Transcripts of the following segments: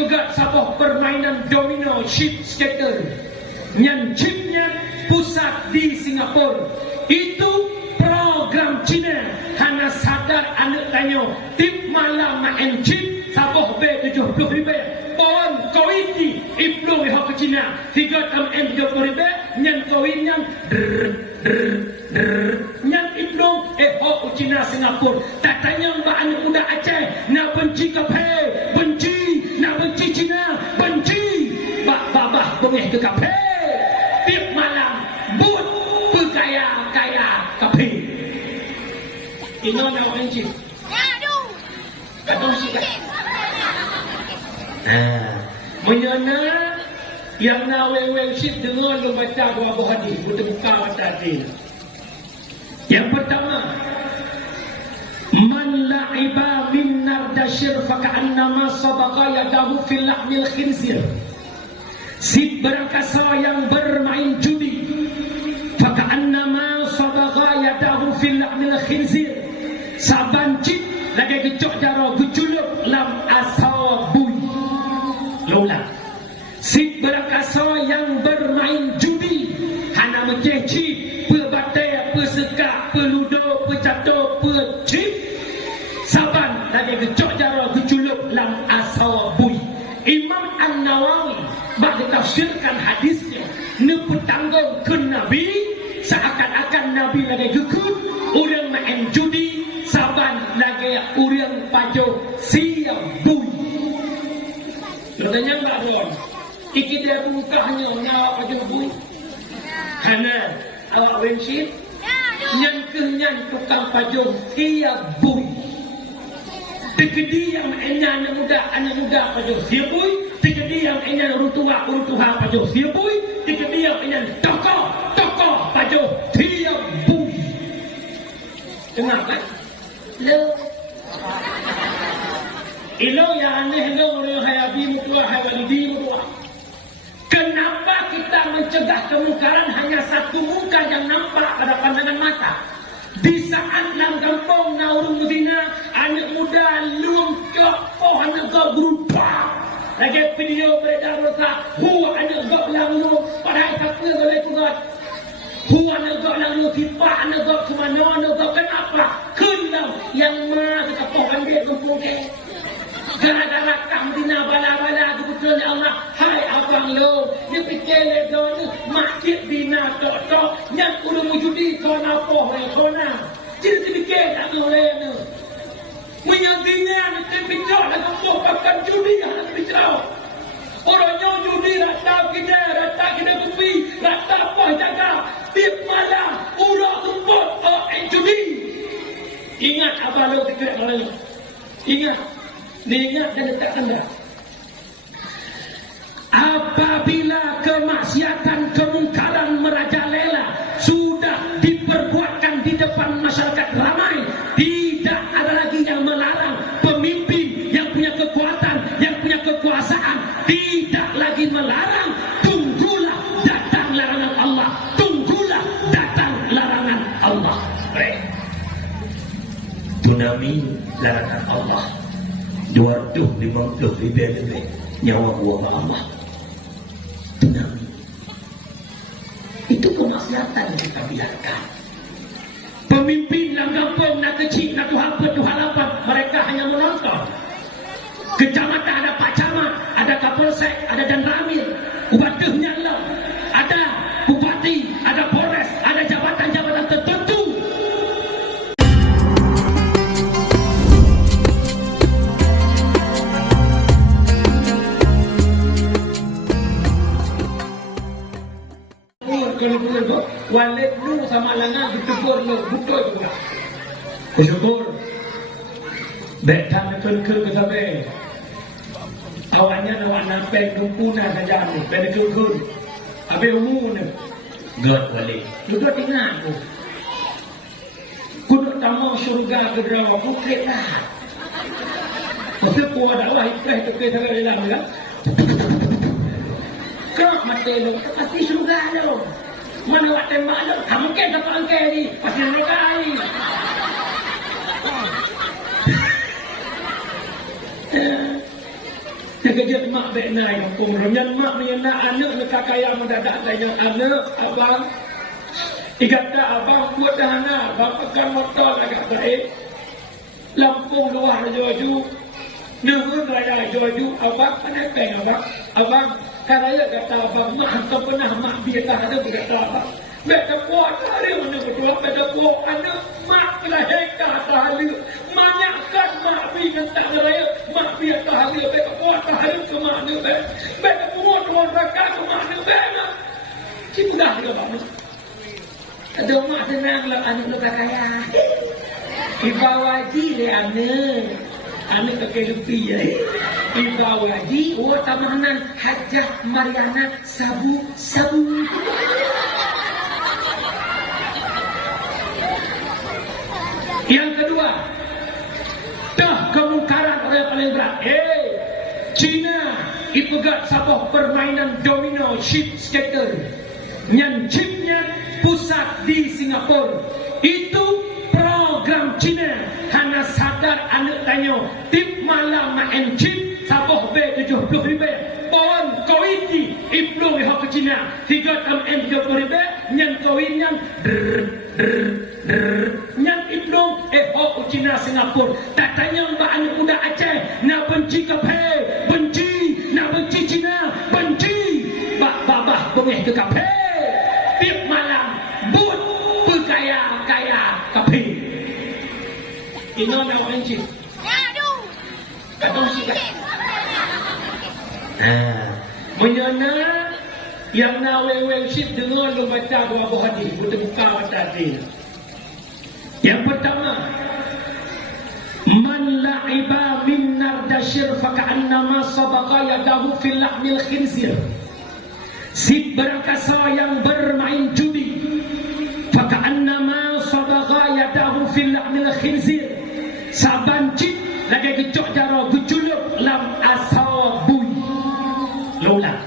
pegat sabah permainan domino chip skater. Yang chipnya pusat di Singapura. Itu program Cina. Hana sadar anak tanya tip malam main chip sabah B70 ribu. Pohon kawin di Ibnu Wihak ke Cina 3 M30 ribu. Yang kawin yang yang Ibnu Wihak ke Cina Singapura. Tak tanya mbak anak muda Aceh nak benci kafe, benci, nak benci Cina, benci. Mbak babah bengih ke kafe. Tiap malam but berkaya-kaya kafe. Ini nak benci. Katong sih. Menyana yang naweng-weng sip dengar lu baca buah hadis, buka hadis. Yang pertama, man la'iba min nardashir faka'annama sabaqa yadahu fil lahmil khinzir. Si berangkasa yang bermain judi, faka'annama sabaqa yadahu fil lahmil khinzir. Saban cip lagi gecok jaro gejuluk lam asabui. Lola. Si berangkasa yang bermain judi, hana mececi, pebatai, peseka, peludo, pecato, pecip. Saban lagi gecok jaro gejuluk lam asabui. Imam An-Nawawi bak ditafsirkan hadisnya nepetanggung ke Nabi seakan-akan Nabi lagi gekut orang main judi, saban lagi orang pajo siap bui. Katanya mbak Ron, iki dia bukanya nyawa pajo bui. Hana awak wensit yang kenyan tukang pajo siap bui. Tegedi yang anak muda pajo siap bui. Tegedi yang anak orang tua pajo siap bui. Tegedi yang anak tokoh pajo siap bui. Kenapa? Lo ilo yang aneh lo orang hayabi mutua hayalidi mutua. Kenapa kita mencegah kemungkaran hanya satu muka yang nampak pada pandangan mata? Di saat dalam kampung naurung Medina, anak muda luang kau anak kau berupa. Lagi video beredar berita, anak kau lalu pada tak boleh kuat. Anak kau lalu tipa anak kau kemana anak kau kenapa? Kenal yang mana kita pohon dia kampung dia. Gara-gara Medina bala-bala kebetulan Allah. Hai abang lo, dia fikir ledo ni masjid dina tok-tok yang udah wujudi kona poh kona. Jadi fikir tak boleh ni. Menyadingnya ni terbicara dengan poh pakan judi yang nak bicara. Orangnya judi rata kita kopi, rata poh jaga. Tiap malam udah tumpuk judi. Ingat abang lo fikir kalau ingat. Diingat dan letak tanda. Apabila kemaksiatan kemungkaran merajalela sudah diperbuatkan di depan masyarakat ramai, tidak ada lagi yang melarang. Pemimpin yang punya kekuatan, yang punya kekuasaan tidak lagi melarang. Tunggulah datang larangan Allah. Tunggulah datang larangan Allah. Tsunami larangan Allah. 250 ribu nyawa buah Allah. Tsunami. Itu kemaksiatan yang kita biarkan. Pemimpin yang kampung nak kecil, nak Tuhan halapan, mereka hanya menonton. Kecamatan ada Pak Camat, ada Kapolsek, ada Dan Ramil, ubatuhnya Allah, ada Bupati, ada Polres, ada jabatan-jabatan tertentu. Walid lu sama langan ditegur lu betul juga. Bersyukur. Betan ke sabe. Kawannya nak nampak dumpuna saja ni. Pada ke. Abe umum ni. God Walid. Lu tu tinggal tu. Kudu tamu syurga ke dalam bukit lah. Masa ku ada Allah ikhlas tu ke sabe dalam lah. Kau mati lu pasti syurga lu. Mana awak tembak tu? Kamu kan dapat angkai ni. Pasti mereka ni. Jaga kerja mak bekna yang pemronyan mak menyana anak mereka kaya mendadak tanya anak abang. Ikata abang buat dahana, abang pegang motor agak baik. Lampung luar joju, Nungun raya joju, abang kenapa abang? Abang karaya kata abang mak hantar pernah mak dia tak ada berkata abang. Mereka buat hari mana betul pada buat anak mak telah heka tahali manyakkan mak bingan tak raya mak biar tahali mereka buat tahali ke mana mereka buat orang raka ke mana mereka cinta dia bang ada mak senang lah anak lepas kaya ibawaji le anak pakai lebih ya ibawaji tamanan hajah Mariana sabu yang kedua, kemungkaran orang yang paling berat. China ipegat sabah permainan domino ship skater. Yang chipnya pusat di Singapura. Itu program China. Hana sadar anak tanya, tip malam main chip sabah B70,000. Pohon kawin iplu ke China 3M30,000. Yang kawin yang yang iblong ho Cina Singapura tak tanya mbak anak muda Aceh nak benci kape benci nak benci Cina benci babah bengih ke kape tiap malam but berkaya kape ini nak benci aduh menyana yang nawe ship dengar lu baca buah hadis buka baca hadis. Yang pertama, man la'iba min nardashir faka'annama sabaqa yadahu fil lahmil khinzir. Si berangkasa yang bermain judi faka'annama sabaqa yadahu fil lahmil khinzir. Saban cip lagi gecok jaro gejulup lam asabui. Lola.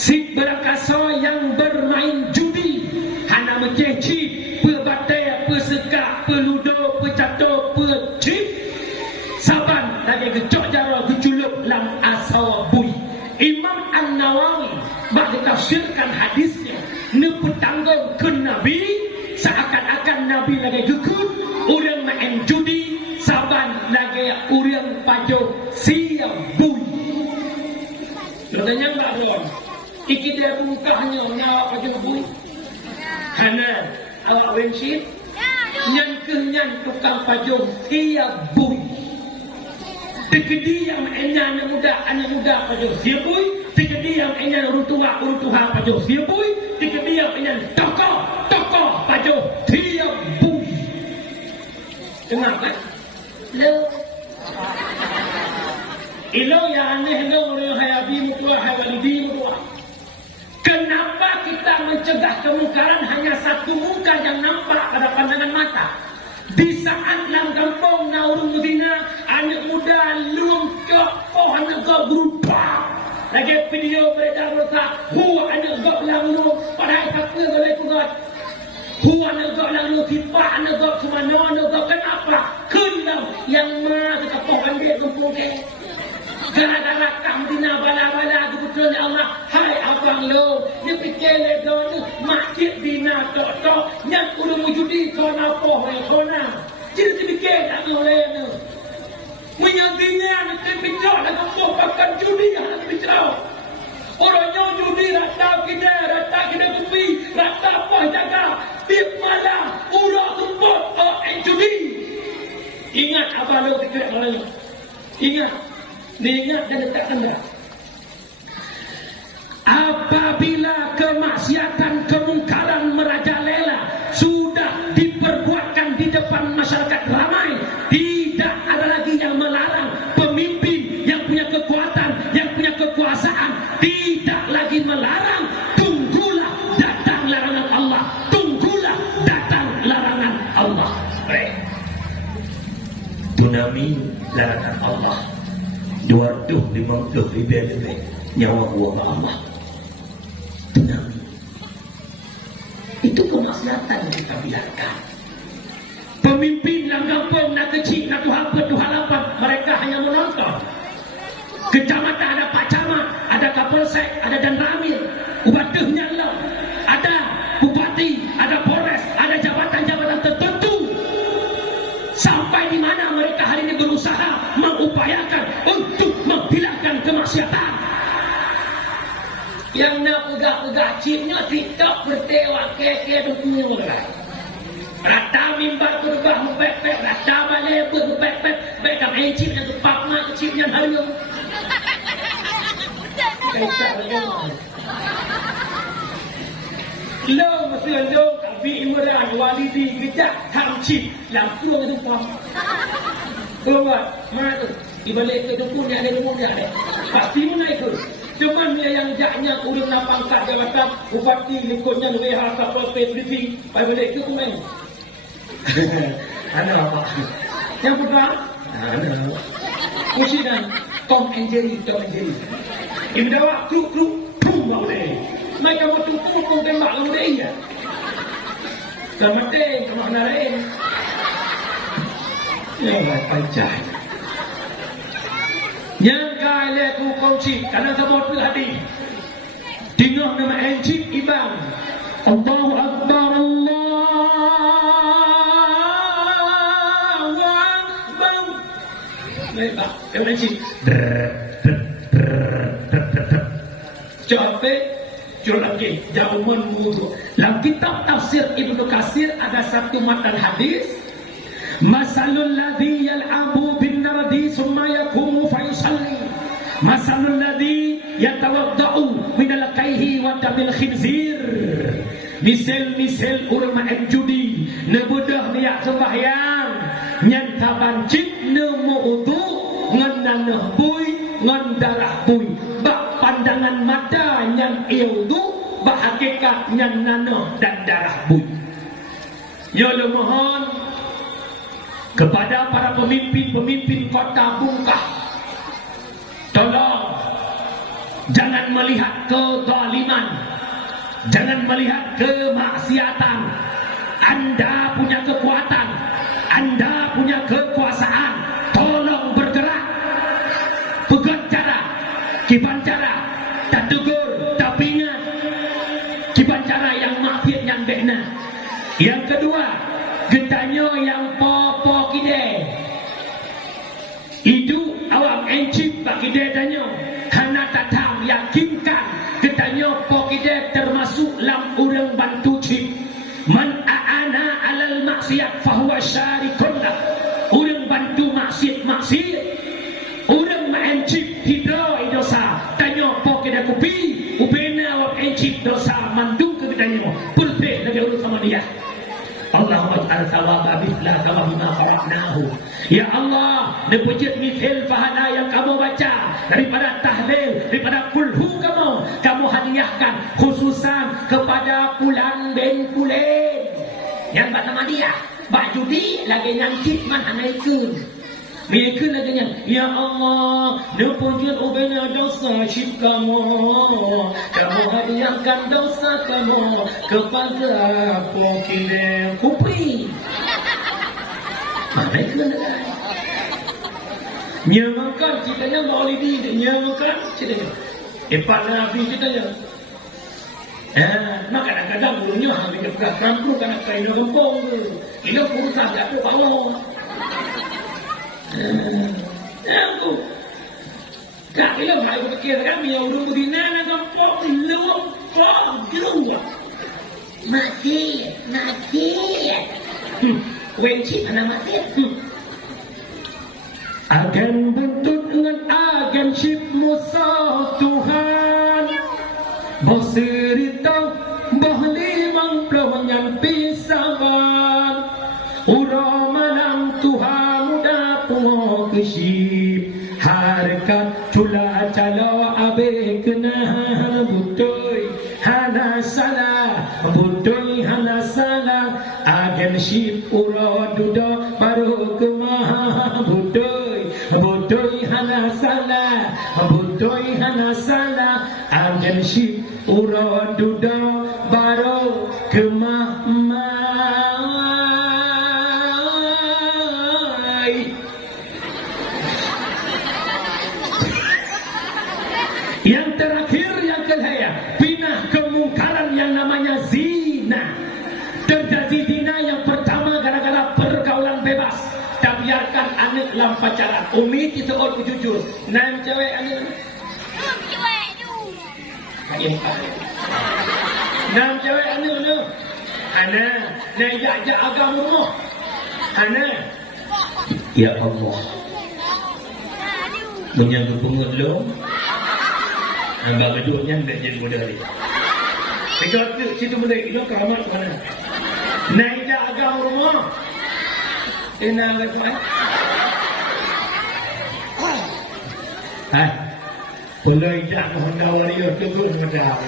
Si berangkasa yang bermain judi hana mececi pebatai peseka peludo pecato pecip saban lagi gecok jaro gejulup lam asabui. Imam An-Nawawi bagi tafsirkan hadisnya nepetanggung ke Nabi seakan-akan Nabi lagi gekut orang main judi saban lagi orang pajo siabui. Katanya enggak dong. Iki dia buka hanya nyawa pajo bui. Hana awak wensit nyan tukang pajong tiap bui tegedi yang anak muda pajong tiap bui tegedi yang urut tua pajong tiap bui tegedi yang tokoh pajong tiap bui. Kenapa? Lo ilo yang aneh lo orang hayabi mutua hayalidi mutua. Kenapa kita mencegah kemungkaran hanya satu mungkar yang nampak pada pandangan mata? Di saat dalam kampung Naurul Medina, anak muda lungkap pohon negara berubah. Lagi video beredar berita, anak negara lalu pada kata boleh kuat. Anak negara lalu tiba anak negara semana negara kenapa? Kenal yang mana kita pohon dia kampung dia. Gara-gara Medina bala-bala betul Allah. Hai abang lo, dia fikir ledo ni masjid dina tok yang udah mujudi kona poh kona. Jadi dia fikir tak boleh ni. Menyadinya ni fikir nak poh pakai judi yang bicara. Orangnya judi rata kita kupi, rata apa jaga. Tiap malam urang tumpuk judi. Ingat abang lo fikir malanya. Ingat. Diingat dan letakkan berat. Apabila kemaksiatan kemungkaran merajalela sudah diperbuatkan di depan masyarakat ramai, tidak ada lagi yang melarang. Pemimpin yang punya kekuatan, yang punya kekuasaan tidak lagi melarang. Tunggulah datang larangan Allah. Tunggulah datang larangan Allah. Tunami larangan Allah. 250 ribu nyawa buah Allah. Tenang. Itu kemaksiatan yang kita biarkan. Pemimpin dalam kampung nak kecil, nak tuhan halapan, mereka hanya menonton. Kecamatan ada Pak Camat, ada Kapolsek, ada Danramil, ubatuhnya Allah, ada Bupati, ada Polres, ada jabatan-jabatan tertentu. Sampai di mana mereka hari ini berusaha mengupayakan untuk menghilangkan kemaksiatan. Yang nak pegak-pegak chipnya TikTok bertewak keke dukunya mulai. Rata mimbar berbah mempepek, rata balik berpepek, bekam chip yang kepak mak chip yang harum. Kaitan dengan lo mesti lo kabi imran walidi kejak hamcip langsung ke depan. Buat mana tu? Di balik ke depan ni ada rumah dia ada. Pasti mana itu? Cuma dia yang jaknya urang lapang kat jabatan bupati lingkungan WH Sapol briefing balik ke kumai. Ada apa? Yang pertama ada. Mesti dan Tom and Jerry. Ibu dawa kruk pum boleh. Mereka waktu pun tembak lalu dia. Kemudian kemana lain? Yang pajak. Yang kaya ku kunci karena sebab tu hati. Tengok nama encik ibang. Allahu Akbar, Allahu Akbar. Baik, yang encik. Capek. Lagi jauhan wudu. Dalam kitab tafsir Ibnu Katsir ada satu matan hadis, masalul ladzi yal'abu bin nardi summa yaqumu fa yusalli, masalul ladzi yatawaddau min al-kaihi wa tabil khinzir. Misal urang main judi nebudah niat sembahyang nyan tabancik nemu wudu ngan nanah bui ngan darah bui. Pandangan mata yang ildu berhakikat yang nanah dan darah bui. Ya Allah mohon kepada para pemimpin kota Bungkah, tolong jangan melihat kezaliman, jangan melihat kemaksiatan. Anda punya kekuatan, Anda punya kekuasaan, tolong bergerak. Pegat cara, kiban cara, tak tegur, tak pingat. Kiban cara yang maksiat yang benar. Yang kedua, getanya yang popo kide. Itu awak encik bagi dia tanya. Hana tatam yakinkan getanya popo kide termasuk lam urang bantu cip. Man a'ana alal maksiat fahuwa syarikun lah. Urang bantu maksiat. Urang encik hidroi dosa. Tanya popo kide kopi. Ubena awak encik dosa mandung ke getanya. Pulpeh lagi urut sama dia. Allahumma ij'al thawaba mithla kama bima qara'nahu. Ya Allah, nepujit mithil fahana yang kamu baca daripada tahlil, daripada kulhu kamu hadiahkan khususan kepada Pulan bin Pulen yang bernama dia Pak Judi lagi nyangkit man anaikun. Mereka lagi yang ya Allah, nepujit ubena dosa syib kamu hadiahkan dosa kamu kepada pokile kupri. Mereka lagi nyamakan ceritanya maulidi, nyamakan ceritanya Pak Nabi ceritanya. Maka kadang-kadang dulunya habis dekat kampung kan kain gempong tu. Ini purta tak apa bangun. Aku tak kira mai fikir kami yang dulu di nana gempong luang jerung. Mati. Wenci anak mati. Agen buntut dengan agenship musuh Tuhan. Bercerita bahli mangklo nyampi saban. Ura manam Tuhan muda pungo keship. Harkat cula calo abe kena butoy hana salah. Butoy hana salah. Agenship ura duda baru kemah butoy. Butoy hana salah. Butoy hana salah. Agenship ura duda baru kemah mai. anak dalam pacaran. Umi kita orang jujur. Nam cewek anak. Cewek tu. Nam cewek anak mana? Ana, nak ajak agama rumah. Ana. Ya Allah. Menyangkut pungut lo. Nampak beduknya tak jadi modal ni. Dekat tu, situ benda itu keramat mana? Nak ajak agama rumah. Enak ke tu? Hai. Boleh ajak Honda Warrior tu pun modal.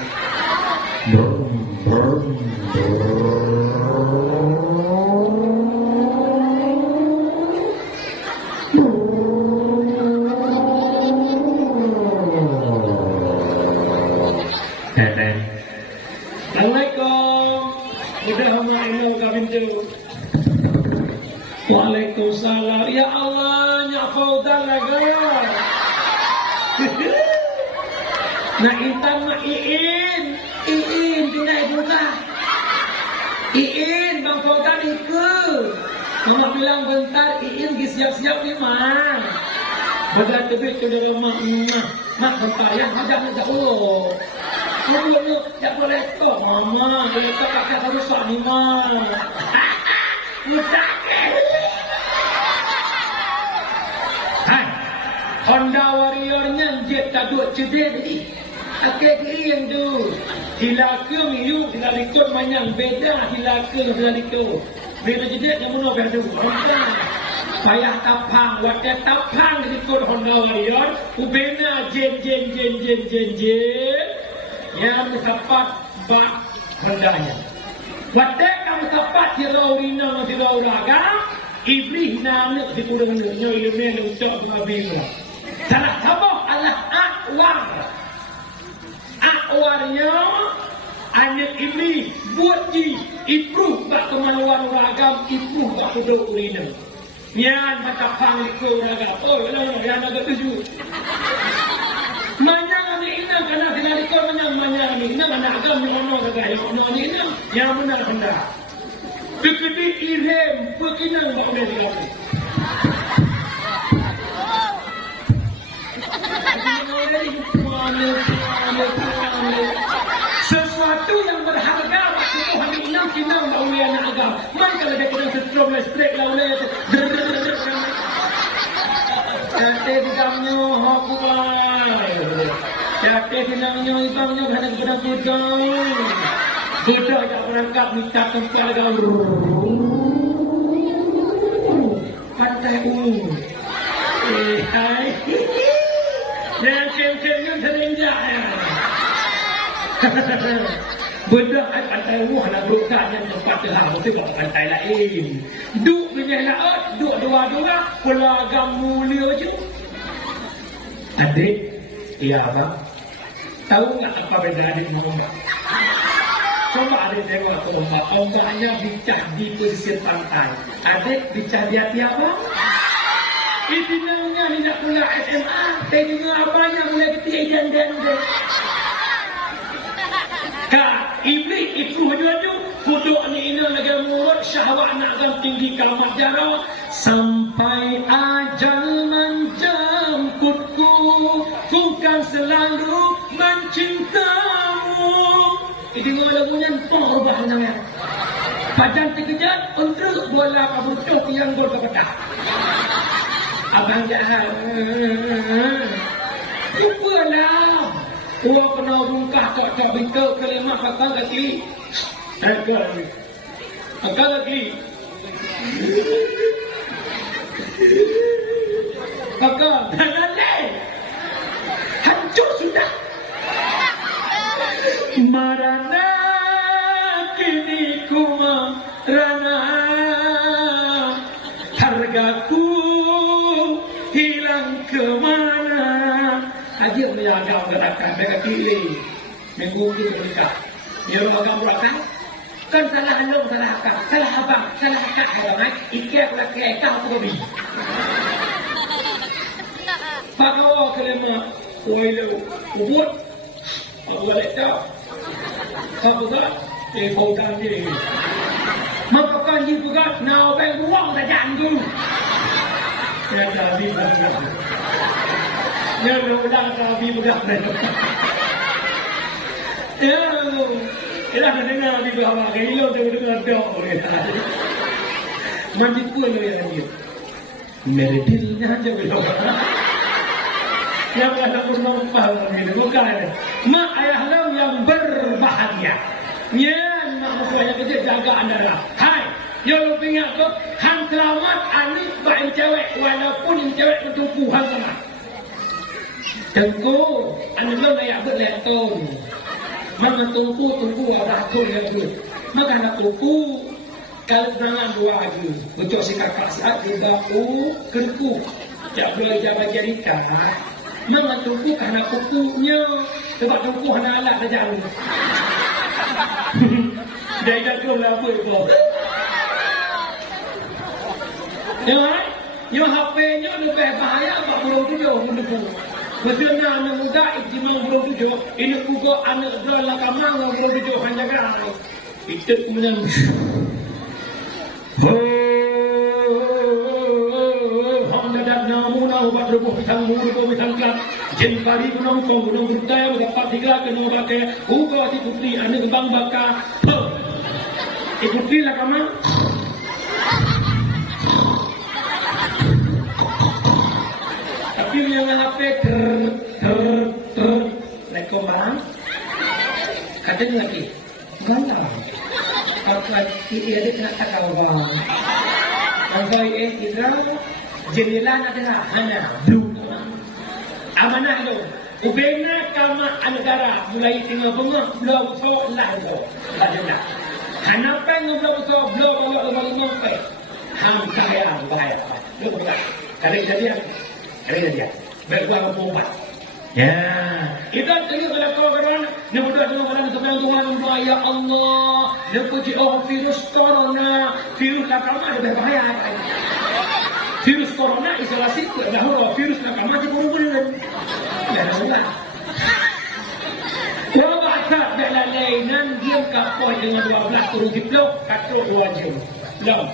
Assalamualaikum. Udah main kami tu. Waalaikumsalam. Ya Allah, nyak Fauzan lagi. Nak intan mak Iin tinggal buka. Iin Bang Fauzan ikut. Mama bilang bentar Iin pergi siap-siap ni mak. Badan tebik tu dari mak. Mak bentar ya, jangan jauh. Tunggu, tak boleh kok. Mama, dia letak kakak harus rusak ni, Mak. Mudah ke? Hai, Honda Warrior-nya jet tak duk cedek ni. Kakek yang tu. Hilaka miyu, hilalika manyang. Beda hilaka, hilalika. Beda cedek yang mana beda. Honda. Payah tapang, wakil tapang ikut Honda Warrior. Ubena jen. Yang tepat bak rendahnya. Wadek kamu tepat tirau rina tirau raga, iblis nanak dikurang nyo ilmu untuk mabila. Salah sabah adalah akwar. Akwarnya anak iblis buat di improve bak kemaluan ragam, improve bak kuduk rina. Yang mata pang ikut raga. Oh, yang agak tujuh. Manyang ni inang kena dikau manyang ni inang anak agam yang mana kata yang ni inang yang benar hendak. Begitu irem pekinang tak boleh dikau. Sesuatu yang berharga waktu Tuhan inang kinang tak boleh anak agam. Man kalau dia kena setrum straight lah boleh. Kata dikamnya aku Jatuh senangnya ibangnya berhadap kepada kita. Kita tak berangkat minta tempat agak. Pantai hai. Yang kem-kemnya terinjak. Bedah pantai lah bukan yang tempat terhang. Itu tak pantai lain. Duk punya laut, duk dua-dua. Pelagam mulia je. Adik, iya abang. Tahu nggak apa beda adik dengan coba adik tengok ke rumah. Onggaknya bincang di pesisir pantai. Adik bincang di hati apa? Itu namanya tidak pula SMA. Tengok apanya mulai ketik dan. Kak, iblis itu hujung kuduk ni ina lagi mulut syahwat nak tinggi kalamat jarang. Sampai ajal menjemputku, ku kan selalu mencintamu. Ini lagunya pun ubah namanya. Padan terkejut untuk bola kabutuh yang berkepetak. Abang jahat. Cubalah. Gua kena bungkah tak bintu kelima kakak lagi. Kakak lagi. Kakak, jangan leh. Hancur sudah. Marana kini ku marana. Hargaku hilang kemana. Haji menjaga gerakan mereka pilih. Minggu itu mereka. Dia orang berakal. Kan salah handong, salah akak, salah abang, salah akak abang. Ikat pula kekal aku babi. Pakawa kelima. Wailu. Ubud. Aku balik tak. Apa tak? Fauzan ni. Maka kan juga nak bang buang saja anggu. Ya Nabi bergerak. Ya udah Nabi bergerak. Ya, ila na dengar Nabi bahawa gilo tu dengar doa. Mandi pun dia ni. Mere dilnya aja belum. Yang ada penumpang ini bukan. Mak ayah lau yang berbahagia. Nyen mak musuhnya kerja jaga anda. Hai, yo lu ingat tu, hang selamat anik bain cewek walaupun ini cewek bertumpu hang selamat. Tengku, anda belum layak berlayak tahun. Mana tumpu ada tu yang tu. Maka nak tumpu kalau jangan dua lagi. Betul si kakak saat juga kerku. Tak boleh jaga jadikan. Memang tumpu kerana kukunya. Sebab tumpu hanya alat saja. Dia jatuh lah apa itu. Jangan. Yang HP-nya lebih bahaya. Sebab belum tujuh mendepu. Betul anak muda ijtimau belum tujuh. Ini juga anak dalam kamar belum tujuh hanya gerak. Itu kemudian. Ubat rubuh bitang muru bitang klap jen pari gunung bertaya dapat tiga kena pakai uga di putri ane bang baka putri lah kama tapi yang apa ter rekomang katanya lagi mana apa dia ada kena takau bang apa kita jendela adalah hanya blue. Amanah itu. Ubena kama negara mulai tinggal bunga blue so lah itu. Lajuna. Kenapa ngobrol so blue kalau orang ngompe? Ham kaya bayar. Betul. Kali dia. Bergua bomba. Ya, kita tengok kalau kau berani, nombor orang sebelah Tuhan doa ya Allah, lepas virus corona, virus nakama lebih bahaya. Virus corona isolasi dahulu virus nakama di buru-buru. Ya Allah. Coba tak dalam lainan diam kapal dengan 12 turun kilo, kacau 2 jam. Belum.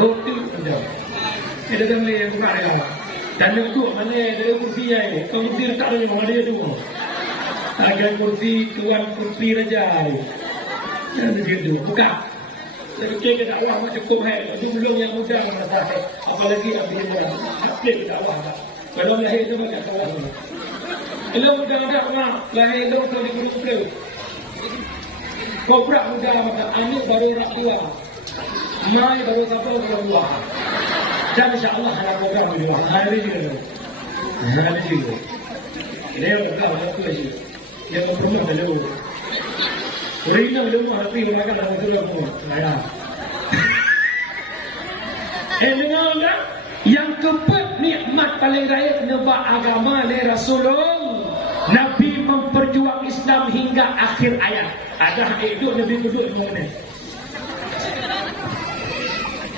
Roti belum. Ada yang lain bukan ya. Dan itu mana ada kursi ni. Kau kursi tak ada mana dia tu. Agar kursi tuan kursi raja. Jangan begitu. Buka. Saya fikir dakwah macam cukup hai. Itu belum yang muda masa hai. Apalagi Nabi Muhammad. Kapil dakwah. Kalau lahir tu macam kawan. Kalau muda dakwah, lahir tu kalau di guru beliau. Kau berak muda macam anak baru nak tua. Mai baru sampai orang tua. Dan insyaAllah ada program juga. Hari juga. Hari juga. Ini program apa lagi? Yang pernah beliau. Rina beliau hati orang kan orang tu semua. Naya. Dengar tak? Yang keempat nikmat paling raya nebak agama oleh Rasulullah. Nabi memperjuang Islam hingga akhir ayat. Ada hidup Nabi duduk di mana?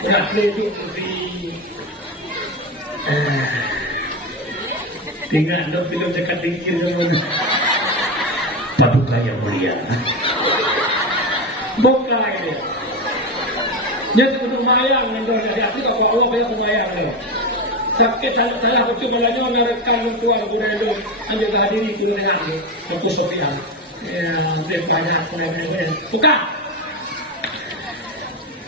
Nak duduk di tinggal dok film dekat dikir zaman paduka yang mulia buka ini jadi untuk mayang yang dah di hati kalau Allah banyak mayang dia sakit salah aku malahnya merekam tuan gurelo ambil hadiri guru dengan aku Sofian ya dia banyak pengen buka.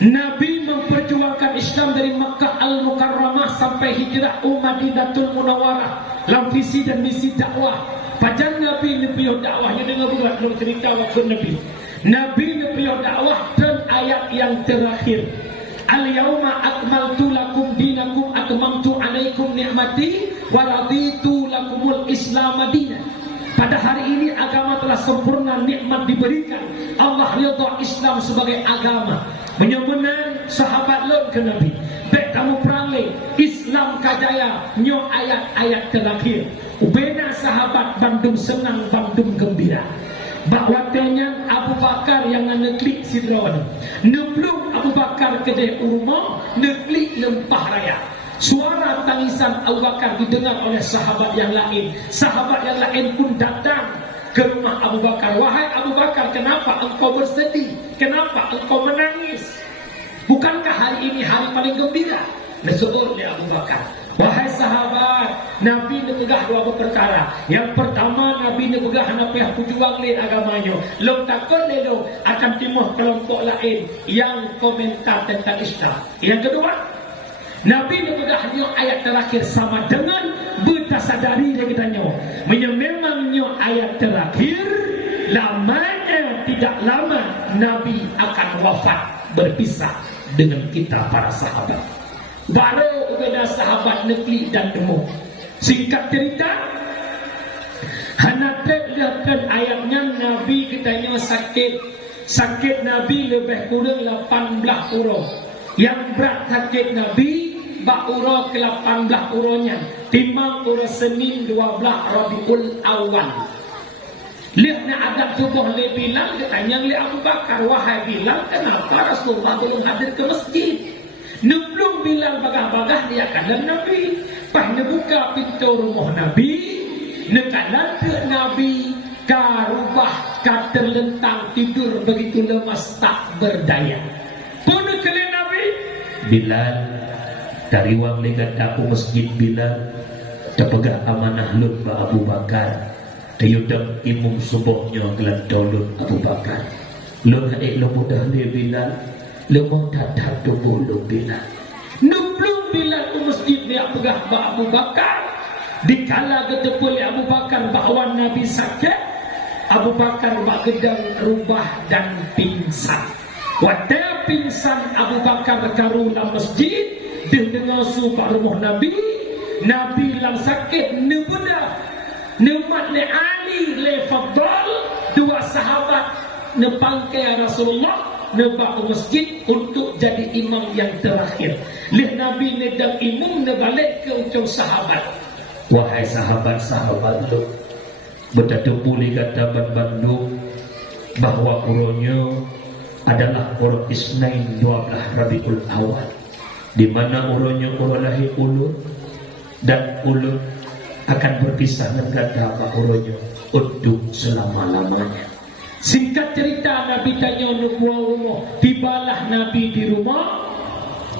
Nabi memperjuangkan Islam dari Makkah Al-Mukarramah sampai hijrah Madinatul Munawwarah dalam visi dan misi dakwah. Pajan Nabi nepiyo dakwahnya dengan buat dalam cerita waktu Nabi. Nabi nepiyo dakwah dan ayat yang terakhir. Al-yawma akmaltu lakum dinakum atmamtu alaikum ni'mati wa raditu lakumul Islam madinah. Pada hari ini agama telah sempurna, nikmat diberikan. Allah ridha Islam sebagai agama. Menyebenar sahabat lot ke Nabi. Baik kamu perang Islam kajaya nyo ayat-ayat terakhir. Ubena sahabat bandung senang, bandung gembira. Bakwatenya Abu Bakar yang neklik sidron. Neblum Abu Bakar kedai rumah, neklik lempah raya. Suara tangisan Abu Bakar didengar oleh sahabat yang lain. Sahabat yang lain pun datang ke rumah Abu Bakar. Wahai Abu Bakar, kenapa engkau bersedih? Kenapa engkau menangis? Bukankah hari ini hari paling gembira? Nasu'ud li Abu Bakar. Wahai sahabat, Nabi ni pegah dua perkara. Yang pertama, Nabi ni pegah nak pihak pejuang li agamanya. Lo takut le lo akan timuh kelompok lain yang komentar tentang Islam. Yang kedua, Nabi ni pegah ni ayat terakhir sama dengan bertasadari dia katanya. Memangnya ayat terakhir, lamanya tidak lama Nabi akan wafat, berpisah dengan kita para sahabat. Baru beda sahabat negeri dan demo. Singkat cerita, hanatek lihatkan ayatnya Nabi katanya sakit Nabi lebih kurang 18 urang. Yang berat sakit Nabi bak urang ke 18 urangnya. Timang urang Senin 12 Rabiul Awal. Lihatnya adab tubuh le Bilal katanya le Abu Bakar, wahai Bilal, kenapa Rasulullah belum hadir ke masjid? Nebelum Bilal bagah-bagah dia kanan Nabi. Pas buka pintu rumah Nabi, nekalan ke Nabi, karubah ka terlentang tidur begitu lemas tak berdaya. Pun kele Nabi, Bilal dari wang legat aku masjid Bilal, terpegang amanah lut ba Abu Bakar. Tayudang imum subuhnya gelat dolut Abu Bakar. Lo haik lo mudah le Bilal, lo mau datang tu bulu Bilal. Nublum Bilal tu masjid dia pegah ba Abu Bakar. Dikala ketepul Abu Bakar bahawa Nabi sakit, Abu Bakar bak gedang rubah dan pingsan. Waktu pingsan Abu Bakar karu dalam masjid, dia dengar sumpah rumah Nabi. Nabi lang sakit nebedah. Numat le Ali le Fadl, dua sahabat nepangkai Rasulullah nebak ke masjid untuk jadi imam yang terakhir. Lih Nabi nedang imam nebalik ke ujung sahabat. Wahai sahabat-sahabat lu, betadu pulih kata Bandung bahawa urunnya adalah urun Isnin 12 Rabiul Awal, di mana urunnya urun lahir ulun dan ulun akan berpisah dengan dapa urunnya untuk selama-lamanya. Singkat cerita, Nabi tanya nubuah rumah. Tibalah Nabi di rumah.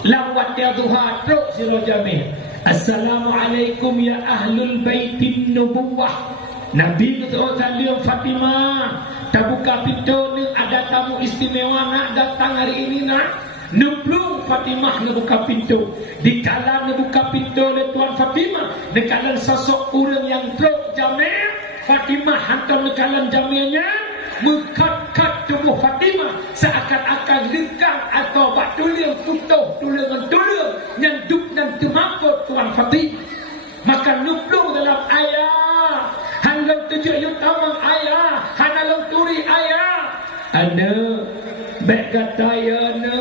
Lawat ya duha truk siro jamil. Assalamualaikum ya ahlul baitin nubuwah. Nabi kata salim Fatimah, tak buka pintu ni, ada tamu istimewa nak datang hari ini nak. Nublung Fatimah nak buka pintu. Dikala nak buka pintu oleh Tuan Fatimah, nekalan sosok orang yang truk jamil, Fatimah hantar nekalan jamilnya mengkat-kat tubuh Fatimah seakan-akan lekang atau bak tuliang tutuh tuliang yang duk dan temakut Tuan Fatimah. Maka nublung dalam ayat halau tujuh yutamang ayat halau turi ayat ana baik kata ya ana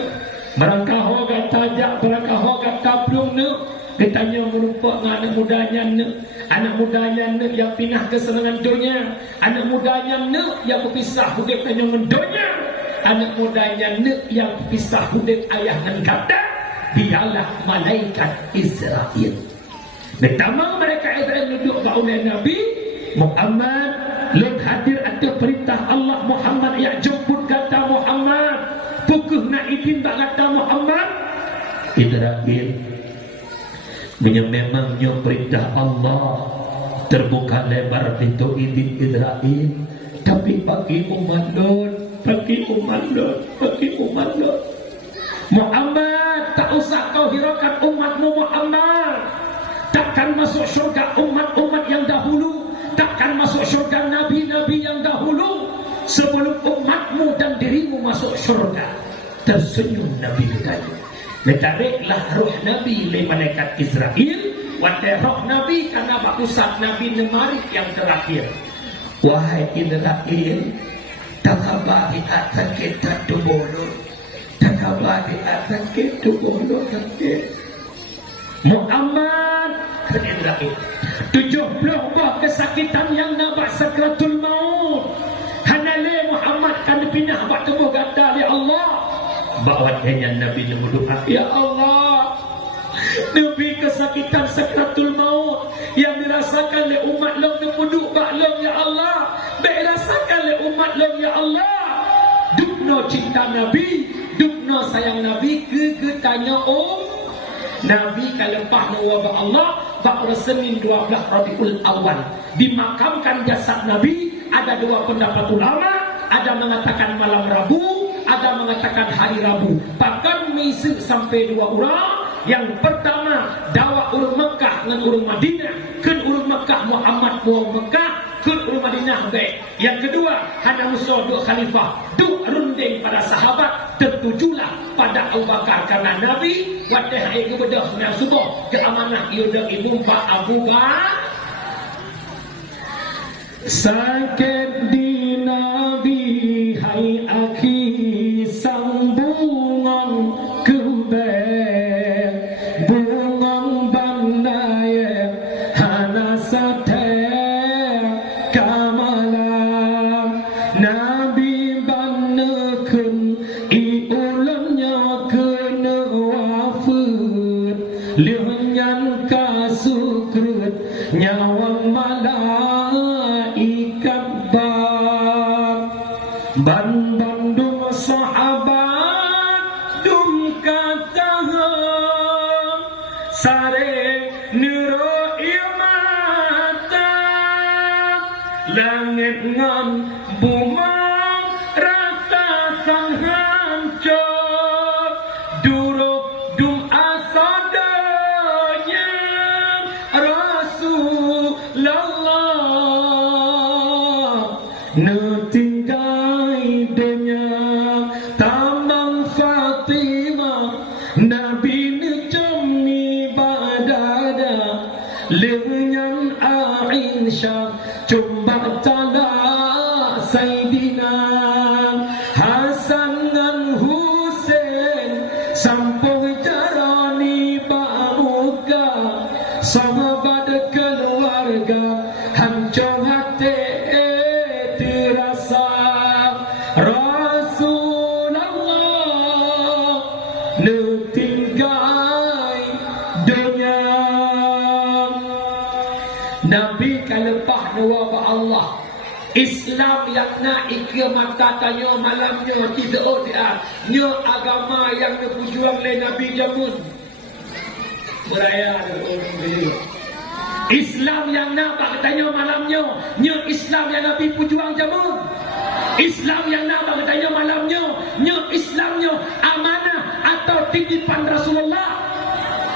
merangkah tajak merangkah tablung ne ditanya merupak dengan anak mudanya ne yang pindah ke senangan dunia, anak mudanya ne yang berpisah hudip dengan dunia, anak mudanya ne yang berpisah hudip ayah dan kata, dialah malaikat Israel. Pertama mereka Israel duduk oleh Nabi Muhammad lek hadir atas perintah Allah. Muhammad ya jemput kata Muhammad, pukul nak izin bak kata Muhammad. Israel memangnya perintah Allah terbuka lebar pintu izin Israel, tapi bagi umat Lot Muhammad tak usah kau hiraukan umatmu Muhammad. Takkan masuk syurga umat-umat yang dahulu, takkan masuk syurga nabi-nabi yang dahulu sebelum umatmu dan dirimu masuk syurga. Tersenyum Nabi bertanya, metariklah roh Nabi le malaikat Israel, watai roh Nabi karena bakusat Nabi nemari yang terakhir. Wahai Israel, takabari akan kita tubulu, takabari akan kita tubulu sakit. Muhammad kan Israel 70 buah kesakitan yang nampak sakratul maut. Hanale Muhammad kan dipindah buat tubuh gata oleh Allah. Bawatnya Nabi berdoa, ya Allah, Nabi kesakitan sakratul maut yang dirasakan oleh umat long nemuduk bak long ya Allah, dirasakan oleh umat long ya Allah. Dukno cinta Nabi, dukno sayang Nabi ke tanya Nabi kalepah nawa Allah pada Senin 12 Rabiul Awal dimakamkan jasad Nabi. Ada dua pendapat ulama, ada mengatakan malam Rabu, ada mengatakan hari Rabu. Bahkan misi sampai dua orang. Yang pertama dawa urang Mekah dengan urang Madinah, kan urang Mekah Muhammad buang Mekah, kan urang Madinah baik. Yang kedua hanya musuh dua khalifah, duk runding pada sahabat, tertujulah pada Abu Bakar karena Nabi wadah ai kebedah sembilan subuh ke amanah iudah ibu Pak Abu Bakar. Sakit di Nabi hai akhi sambungan kebel bungang bandai hana sater kamalam Nabi banekun iulannya kena wafat lihanyan kasukrut nyawang malaikat ban bandung sahabat dum kata sare niro imata langit ngan bumang rasa sang hancur duruk dum asadanya Rasulullah netinggai dunia tambang Fatimah Nabi necemi badada lenyan Aisyah coba tala Sayyidina Hasan dan Husain sampai jarani bamuka sahabat keluarga hancur hati terasa Rasulullah netinggai dunia. Nabi kalepah nawa Allah Islam yang naik ke mata tanya malamnya tidak dia nya agama yang berjuang oleh Nabi jamun beraya Islam yang nampak tanya malamnya nya Islam yang Nabi berjuang jamun Islam yang nampak tanya malamnya nya Islamnya amanah atau titipan Rasulullah.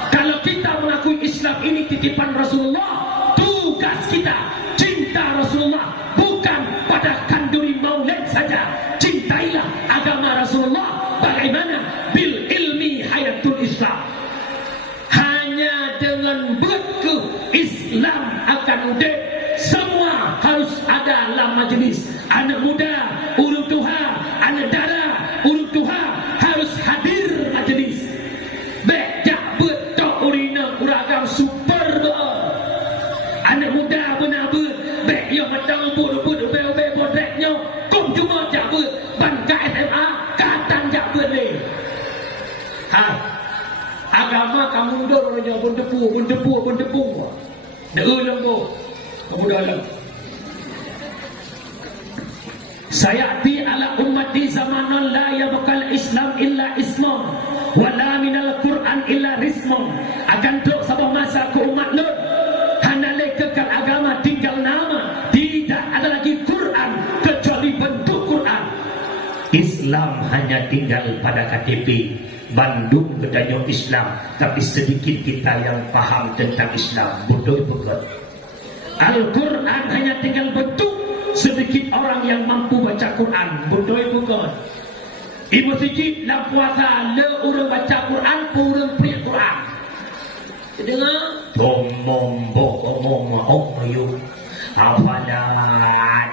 Kalau kita mengakui Islam ini titipan Rasulullah, tugas kita cinta Rasulullah, bukan pada kanduri maulid saja. Cintailah agama Rasulullah. Bagaimana? Bil ilmi hayatul Islam. Hanya dengan beku Islam akan udah. Semua harus ada dalam majlis. Anak muda, urut Tuhan, anak dara, urut Tuhan harus hadir majlis. Bejak betok urina uragam super doa. Anak muda benar bek yang medang bud bodreknya kum cuma jabut ban ka SMA katan jabut le. Ha. Agama kamu mundur orangnya bundepu. Deu lembu. Kamu dalam. Sayati ala ummati zamanan la yabqal Islam illa islam wala minal Quran illa rismam. Akan tuk sabah masa ke umat Lut hanale kekal agama tinggal nama, tidak ada lagi Quran kecuali bentuk Quran. Islam hanya tinggal pada KTP Bandung bedanya Islam, tapi sedikit kita yang paham tentang Islam. Bodoh betul. Al-Quran hanya tinggal bentuk, sedikit orang yang mampu baca Quran. Bodoh bukan. Ibu sikit dalam puasa le orang baca Quran, orang pria Quran. Dengar? Omong ayu. Afala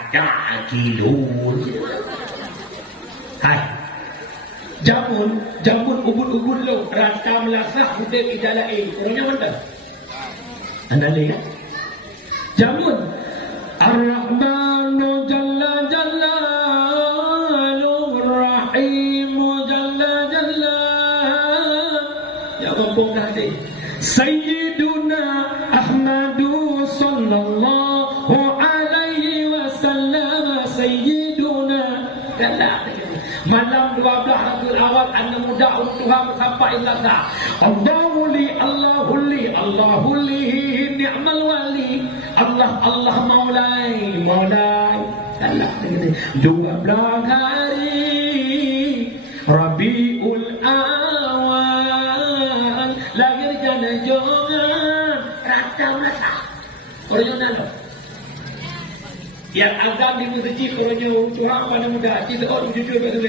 ta'qilun. Hai. Jamun ubud lo rata melasa hutan idalai. Orangnya mana? Anda lihat? Jamun Ar-Rahmanu Jalla Jallaluhu Ar-Rahimu Jalla Jalla. Ya kampung dah ni. Sayyiduna Ahmadu sallallahu alaihi wasallam. Sayyiduna Malam 12 Rabiul Awal anak muda urut Tuhan sampai ilata. Allahu li ni'mal wali. Allah maulai. Allah begini. 12 hari Rabiul Awal lahir jana jongan rata melata. Orang yang yang agam di masjid orangnya Tuhan mana muda kita orang jujur betul.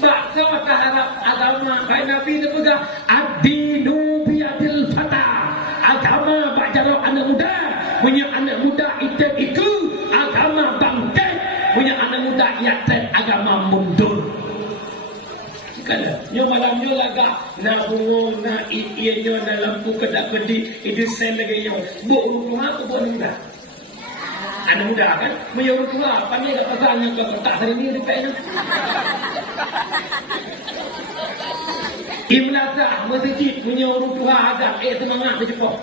Baksa mata harap agama baik Nabi itu pegang ad-dinu biyadil fata. Agama bajaro anak muda, punya anak muda itu agama bangkit, punya anak muda iaten agama mundur. Sekala nyo malamnya laga na bungo na ienyo na lampu kedak-kedi itu sen lagi yo bu rumah aku bu muda anak muda kan menyuruh tua pandai tak pasangnya ke kotak hari ini di pen imlata masjid menyuruh tua agak semangat berjepok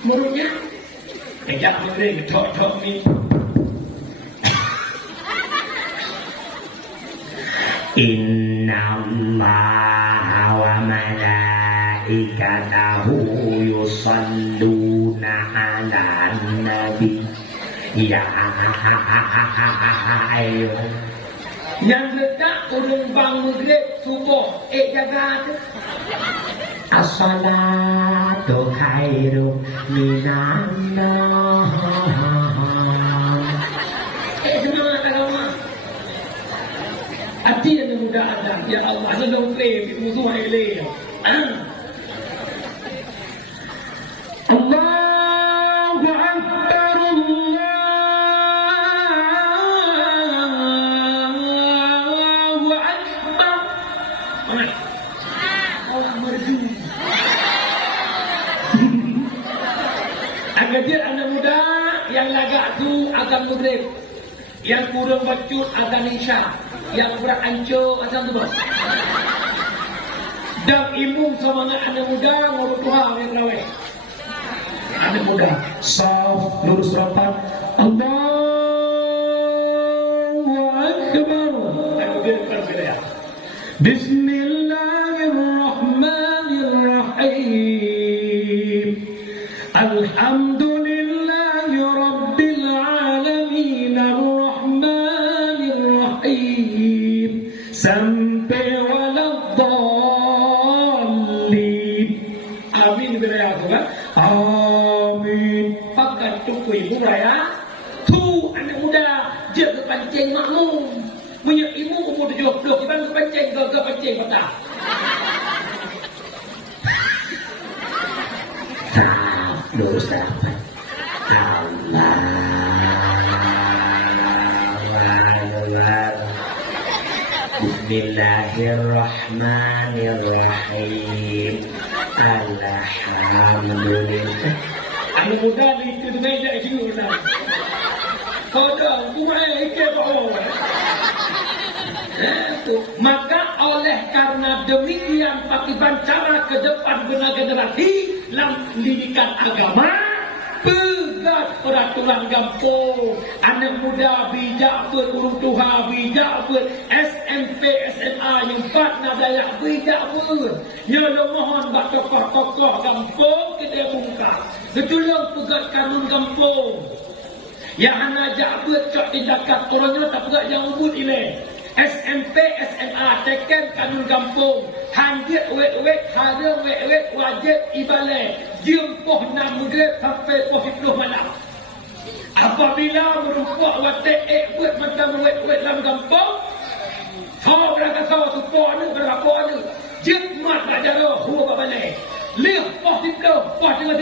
muridnya jangan mereka tok ni Inna Allah wa malaikatahu yusalluna ala nabi. Ya ayo. Yang letak urung bang maghrib subuh jaga tu. As-salatu khairum minan nar. Semangat agama. Hati yang muda ada, ya Allah, sedang play, musuh ele. Allahu Akbar, Allahu Akbar. Allah merdu. Agar dia anak muda yang lagak tu akan maghrib, yang kurang bacut akan isya. Yang berancur macam tu bos. Dan imum semangat anak muda ngurut Tuhan yang terawih. Anak muda saf lurus rapat. Allahu Akbar. Bismillahirrahmanirrahim. Alhamdulillahi Rabbil Alamin. Ar-Rahmanirrahim. Sampai waladhdallin. Amin bila aku kan. Amin. Pakai tukui buraya. Tu anak muda dia ke pancing makmum. Punya ibu umur 70 kita ke pancing ke pancing patah. Lurus dapat. Bismillahirrahmanirrahim. Alhamdulillah. Anak muda ni itu meja itu nak. Kau dah buat ikut bawa. Maka oleh karena demikian pakiban cara ke depan benar generasi dalam pendidikan agama pegat peraturan kampung anak muda bijak urung Tuhan bijak SMP SMA yang 4 nadaya bijak nyala mohon bak tokoh-tokoh kampung kita buka ketulung pegat kanun kampung yang anak jabut cok tindakan turunnya tak pegat yang ubud ini SMP, SMA, teken kanun kampung handir wet hadir wet wajib ibadah jumpoh 6 maghrib sampai pukul 10 malam apabila merupak watek buat macam wet dalam kampung kau berangkat kau suport ni berapa ni jemmat tak jauh hua balik lihat pukul 10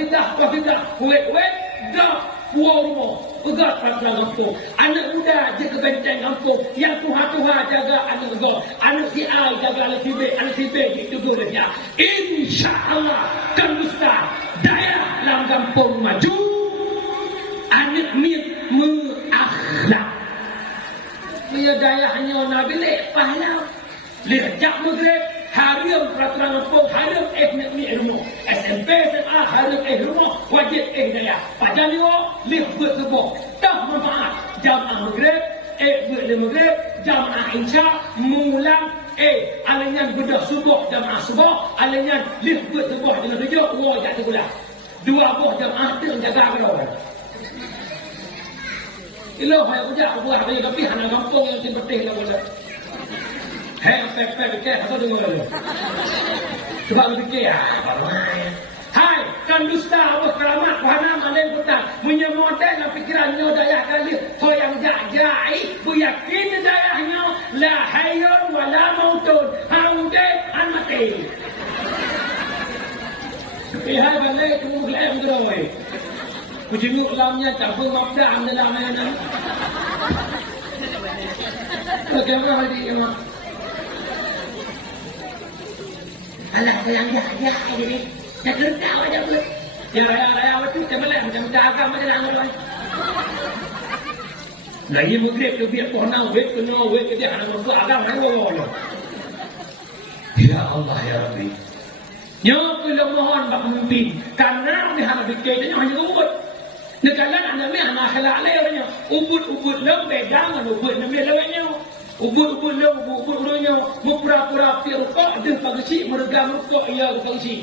wet dah puau rumah pegat peraturan kampung anak muda jaga benteng kampung yang Tuhan jaga anak kau anak si A jaga anak si B itu dia insyaAllah kan bisa daerah dalam kampung maju anak akhlak punya daerahnya Nabi lepah lah lihat jak maghrib harim peraturan kampung harim ni rumah SMP SMA harim rumah wajib daya pada ni lihat buat sebab tak manfaat jam maghrib buat le maghrib, jamaah isya, mulang alangan bedah subuh jamaah subuh, alangan lih buat subuh dengan tujuh, jatuh bulan. Dua buah jamaah tu jaga kalau. Ilah saya punya buah dia tapi hana kampung yang timbatih lah boleh. Pepe ke apa tu boleh. Cuba fikir hai, kan dusta apa keramat wahana malai putar. Punya model dan fikirannya daya kali. So yang jai, ku yakin dayahnya la hayyun wa la mautun. Hangdai han mati. Hai balai tu mulai beroi. Ku jenguk lamnya cabut mabda anda lamanya. Bagaimana hari ini? Alah yang ya ini. Nak kerja aja buat. Ya raya waktu kemalai macam dagang macam mana lagi. Lagi maghrib tu biar pohon wet ke dia anak orang agak mana. Ya Allah ya Rabbi. Ya Allah mohon bak memimpin karena dia harap dikaitannya hanya ubud. Negara anda ni anak halal lewatnya. Ubud lem bedang dengan ubud namanya lewatnya. Ubud lem ubud lewatnya. Mupura-pura firqa ada pagi mereka rukuk ya pagi.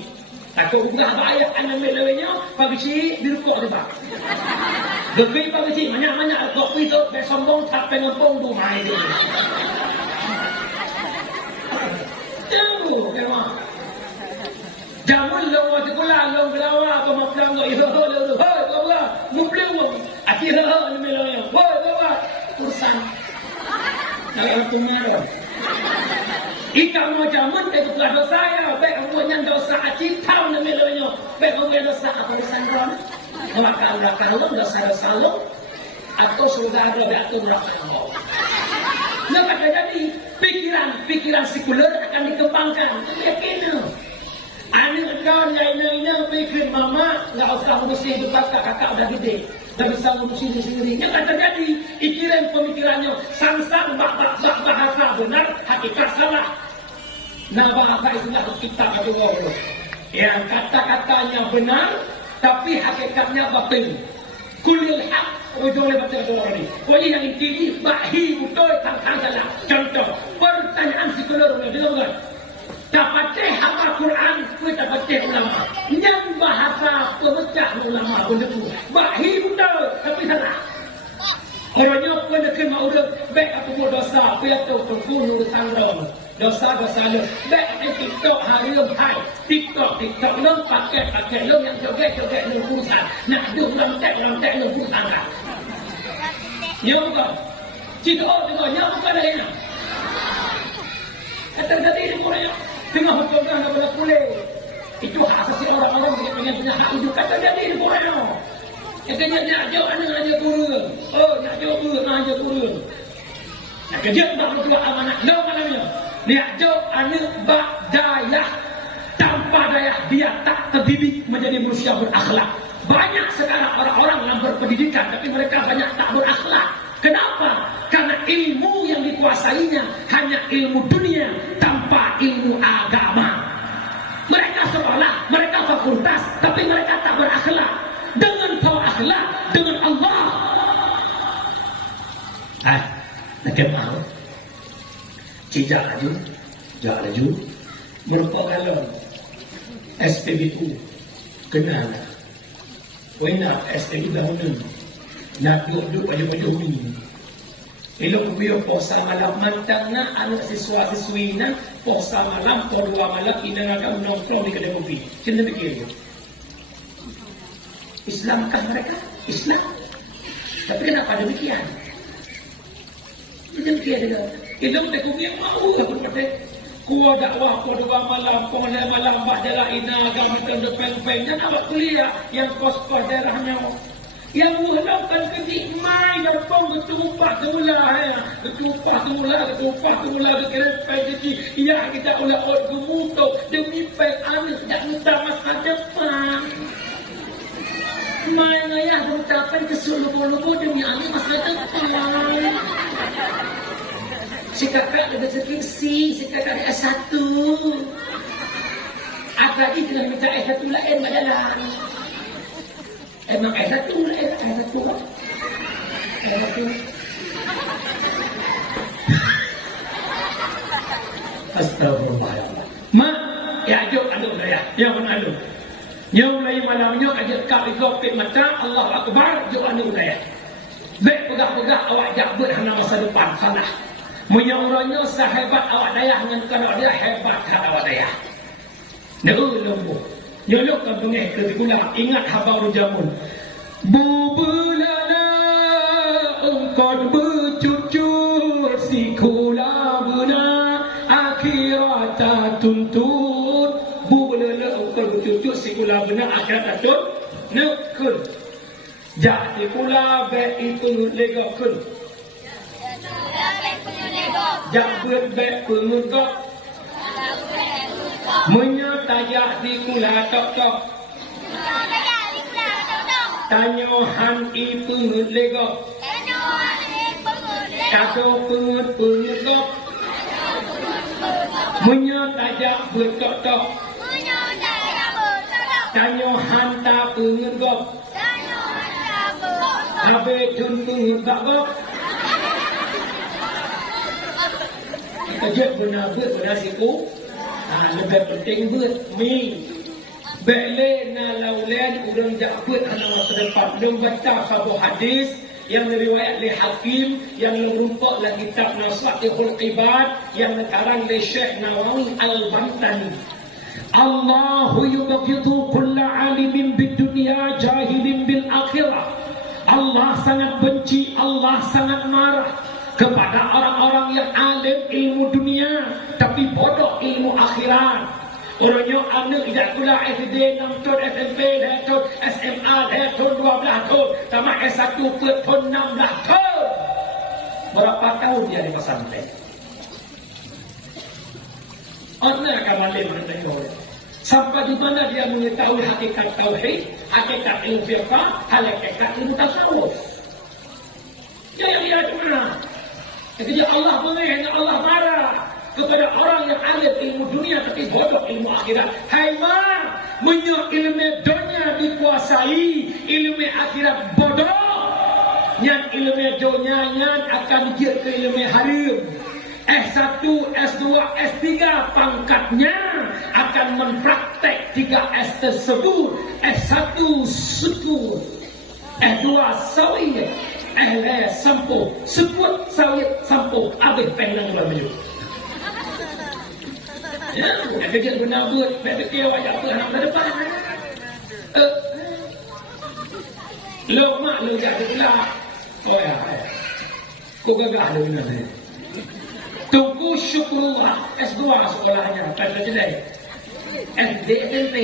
Aku ubah bayar anda lewatnya pagi di rukuk dia. Lebih pagi banyak kopi tu besombong tak pengompong tu mai dia. Jauh kan. Jamun lawa sekolah long lawa apa makam lo itu lo Allah mublim akhirnya ni melonya wah urusan kalau tomorrow ikan mau jamun itu kelas saya baik punya dosa acik tahu ni melonya baik punya dosa apa urusan ron maka lo dosa lo atau saudara atau berapa lo kata jadi pikiran sekuler akan dikembangkan yakin. Anak kau yang pikir mama nggak usah ngurusin itu kakak udah gede, dah bisa ngurusin sendiri. Yang akan terjadi pemikirannya sang bahasa benar, hakikat salah. Nah bahasa itu nggak kita kata orang. Yang kata-katanya benar, tapi hakikatnya batil. Kulil hak, ujung lepas itu orang ini. Pokoknya yang ini bahi betul tentang salah. Contoh pertanyaan sekuler dengar. Dapat apa Quran, kita baca ulama. Yang bahasa pemecah ulama pun itu. Bahi betul, tapi salah. Orangnya pun nak kena urut. Baik apa pun dosa, biar tu berbunuh tanggung. Dosa lu. Baik TikTok hari lu hai. TikTok lu pakai lu yang joget lu pusat. Nak duk lontek lu pusat lah. Ya bukan? Cik nyamuk ada ini. Kata tadi ni boleh. Tengah hukumkan kepada boleh. Itu hak asasi orang-orang yang punya hak hidup. Kata jadi boleh. Katanya nak jauh anak kurang. Nak jauh kurang. Nak kerja tak perlu amanah. Lo malamnya. Nak jauh anak daya. Tanpa daya dia tak terdidik menjadi manusia berakhlak. Banyak sekarang orang-orang yang berpendidikan tapi mereka banyak tak berakhlak. Kenapa? Karena ilmu yang dikuasainya hanya ilmu dunia tanpa ilmu agama. Mereka sekolah, mereka fakultas, tapi mereka tak berakhlak. Dengan tahu akhlak dengan Allah. Nak kemau? Cijak laju. Merupakan kalau SPBU kenal. Wena SPBU dahulu. Nak duduk baju-baju ni. Elok biar puasa malam mantang na anak siswa-siswi na puasa malam dua malam ina agak nongkrong di kedai kopi. Macam fikir. Islamkah mereka? Islam. Tapi kenapa demikian? Macam fikir dia. Elok tak kopi yang mau aku kata. Kuah dakwah dua malam, malam bahdera ina agak macam depan-depannya nak kuliah yang kos-kos daerahnya. Yang mengharapkan kenikmatan dan bertumpah semula ke kereta jadi ya kita oleh gemuto demi baik anak dan minta masa depan mana yang mengucapkan keseluruh demi anak masa depan si kakak ada skripsi, si kakak ada S1 apalagi dengan minta S1 lain adalah emang S1 lah. Astagfirullah. Mak, ya ajak anak saya. Yang mana anak? Yang mulai malamnya ajak kau ikut mata Allah Akbar, ajak anak saya. Baik pegah-pegah awak jabut hana masa depan sana. Menyuruhnya sahabat awak daya dengan kalau dia hebat kat awak daya. Lembu. Nyolok kan pengeh ke tikula ingat habaru jamun. Bubulana engkau bercucur sikula guna akhirata tuntut. Bubulana engkau bercucur sikula guna akhirata tuntut. Nekun. Jadi pula baik itu legakun. Jabut baik pengutop. Menyatayak di kula tok-tok. Tanyohan i pengut legok. Kado pengut gok. Menyatayak bertok-tok. Tanyohan tak pengut gok. Habis jun pengut gok. Kerja benar siku. Lebih penting buat mi. Bele na laulen urang jakut ana masa depan. Belum baca satu hadis yang diriwayat oleh Hakim yang merumpak dalam kitab Nasihul Ibad yang dikarang oleh Syekh Nawawi Al-Bantani. Allahu yubghidu kulla alimin bid dunya jahilin bil akhirah. Allah sangat benci, Allah sangat marah kepada orang-orang yang alim ilmu dunia tapi bodoh ilmu akhirat. Orangnya anak tidak pula SD 6 tahun, SMP 2 tahun, SMA 2 tahun, 12 tahun, tamat S1 ke tahun 16 tahun. Berapa tahun dia di pesantren? Orang akan alim bertengok. Sampai di mana dia mengetahui hakikat tauhid, hakikat ilmu fiqh, hakikat ilmu tasawuf. Dia di mana? Ketika Allah mengenai Allah marah kepada orang yang alim ilmu dunia tapi bodoh ilmu akhirat. Hai ma, ilmu dunia dikuasai, ilmu akhirat bodoh. Yang ilmu dunia akan dia ke ilmu harim. S1, S2, S3 pangkatnya akan mempraktek 3S tersebut. S1 syukur, S2 sawit, sampo, sebut sawit sampo, habis penang bermaju. Ya, nak kerja benar buat, nak fikir awak apa nak ke depan. Lo mak lo jadi gelap. Oh ya, kau gagah lo benar ni. Tunggu syukurullah, S2 sekolahnya, pada jelai. SD, SMP.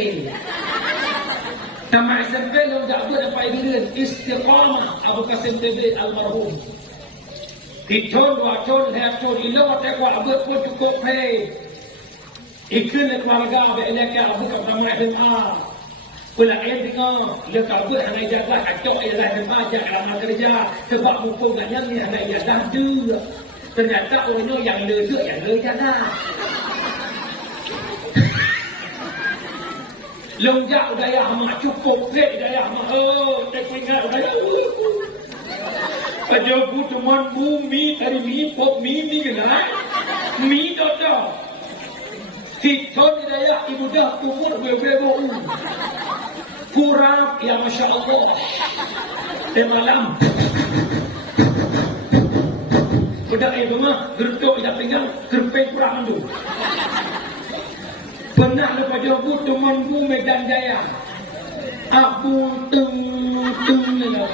Tamat SMP lo tak buat apa evidence istiqamah Abu Qasim TB almarhum. Itun wa tun hatun ilo tak wa buat pun cukup pay. Ikun keluarga beelak Abu Qasim SMA. Kula ayat dengar lekat buat hanya ijazah acok ijazah SMA jangan kerja sebab mumpung nak yang ni hanya ijazah tu. Ternyata orangnya yang ledek yang ijazah. Lonjak daya mak cukup lek daya mak tak ingat daya aja bu teman bumi tadi mi pop mi kena mi dodo hiton daya ibu dah umur bebo kurang ya masya-Allah di malam udah ibu mah gertok ida pinggang gerpeng kurang tu. Pernah lepas jauh temanku Medan Jaya. Aku teng ni lah.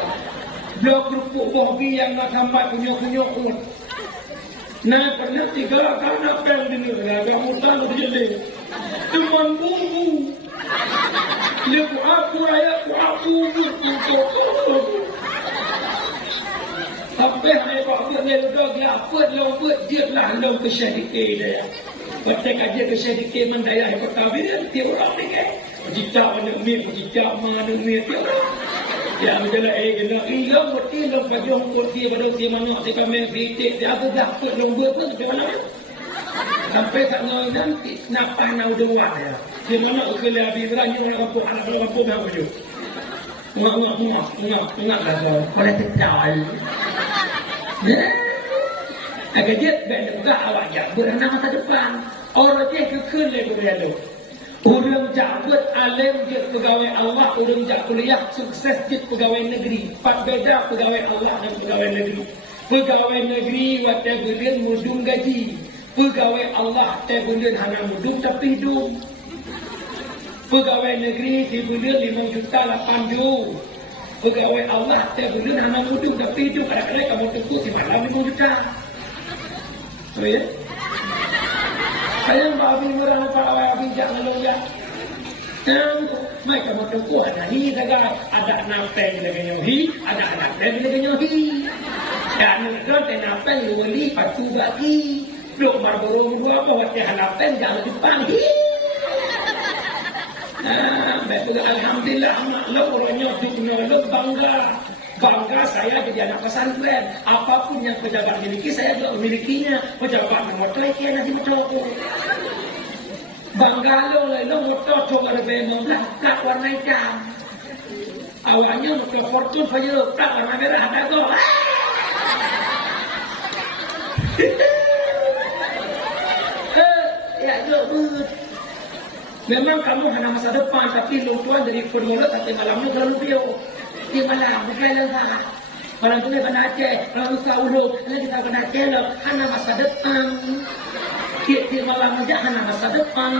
Blok kerupuk bohbi yang nak sampai punya-punya ut. Nah pernah 3 kali nak pel di ni lah. Kamu tahu jadi. Temanku. Lepas aku raya aku buat. Sampai hari Pak buat ni dah dia apa dia lah long kesyadik dia. Waktu kajian kesyadikan mandaya kota bila tiap orang ni ke jika mana mi jika mana mi tiap orang ya menjala kena ilang mesti long kajong kursi pada si mana si kami fitik dia ada dapat long buat pun macam mana sampai tak ngoi nanti napa nau dua ya si mana ukila bibranya orang kampung anak kampung dah baju enggak lah politik jauh Agar dia juga awak jabut anak masa depan. Orang dia kekun lagi berlalu. Orang jabut alim dia pegawai Allah, orang jabut kuliah sukses dia pegawai negeri. Empat beda pegawai Allah dan pegawai negeri. Pegawai negeri waktu bulan mudung gaji. Pegawai Allah waktu bulan hanya mudung tapi hidup. Pegawai negeri di bulan 5 juta 8 juta. Pegawai Allah waktu bulan hanya mudung tapi hidup. Kadang-kadang kamu tunggu di malam 5 juta. Oh ya? Saya babi murah nampak babi jangan lonjak. Dan mereka makan kuah ada ni daga ada napeng dengan nyohi, ada napeng dengan nyohi. Dan mereka napeng luali patu bagi. Dok Marlboro dua apa waktu napeng jangan depan. Betul alhamdulillah maklum orangnya dunia bangga. Bangga saya jadi anak pesantren. Apapun yang pejabat miliki, saya juga memilikinya. Pejabat motor, kia nanti motor. Bangga lo motor coba lebih membelah plat warna hitam. Awalnya motor Fortune saja plat warna merah ada kok. Ya betul. Memang kamu hanya masa depan, tapi lutuan dari formula sampai malamnya terlalu biar. Dia malam, bukan lewat. Malam tu dia kena Aceh, malam tu urut, nanti kita kena Aceh lah. Hana masa depan. Dia malam aja hana masa depan.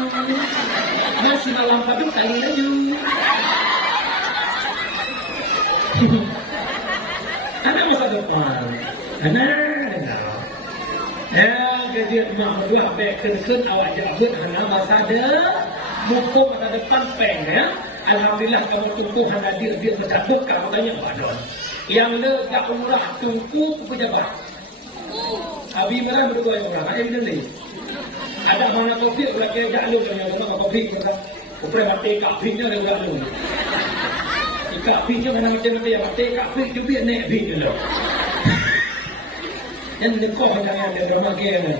Masih malam padu kali laju. Hana masa depan. Hana. Ya, jadi mak berdua baik kerja awak jabut hana masa depan. Muka masa depan peng ya. Alhamdulillah kamu tunggu hanya dia bercabut kalau tanya waduh. Yang lega umrah tunggu pejabat. Abi merah berdua yang orang ada ni. Ada mana kopi ulah kaya jalu dengan mana kopi kita. Upre mati kapinya ada jalu. Kapinya mana macam dia mati kapi tu biar naik bi dulu. Yang dekat jangan ada rumah kaya.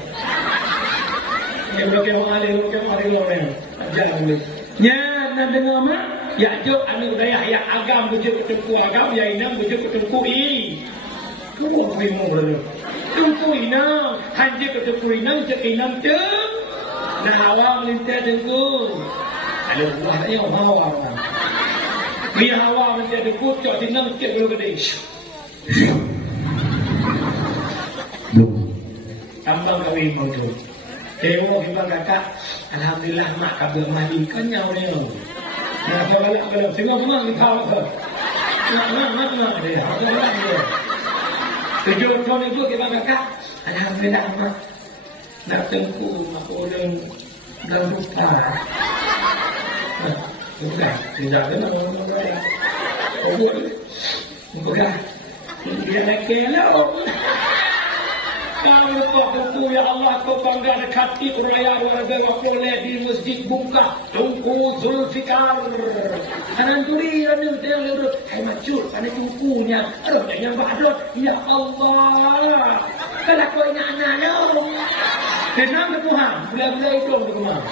Yang blok orang ada orang. Jangan. Ya, nak dengar mak? Ya, jauh anu daya yang agam bujuk ketengku agam, ya inam bujuk ketengku i. Kau bingung dulu. Ketengku inam, hanya ketengku inam, cek inam cek. Nah, awam lintas tengku. Ada buahnya hawa. Biar hawa lintas tengku, cek inam cek dulu gede. Belum. Tambang kawin mau tu. Tengok himbang kakak, alhamdulillah mak kabel mandi kenyau dia. Nah, kalau tengok di kau ke, nak dia, apa dia? Tujuh tahun itu himbang kakak, alhamdulillah mak nak tengku mak orang dah lupa. Sudah, tidak ada orang. Bukan, dia nak kelau. Kau lupa tentu ya Allah kau bangga dekati raya warga Mapoleh di Masjid Buka Tungku Zulfikar. Kanan turi anu dia lurut. Hai macur pada tungkunya. Aduh yang badut. Ya Allah. Kalau kau ingat anak lo. Tenang ke Tuhan. Bila-bila itu untuk kemana.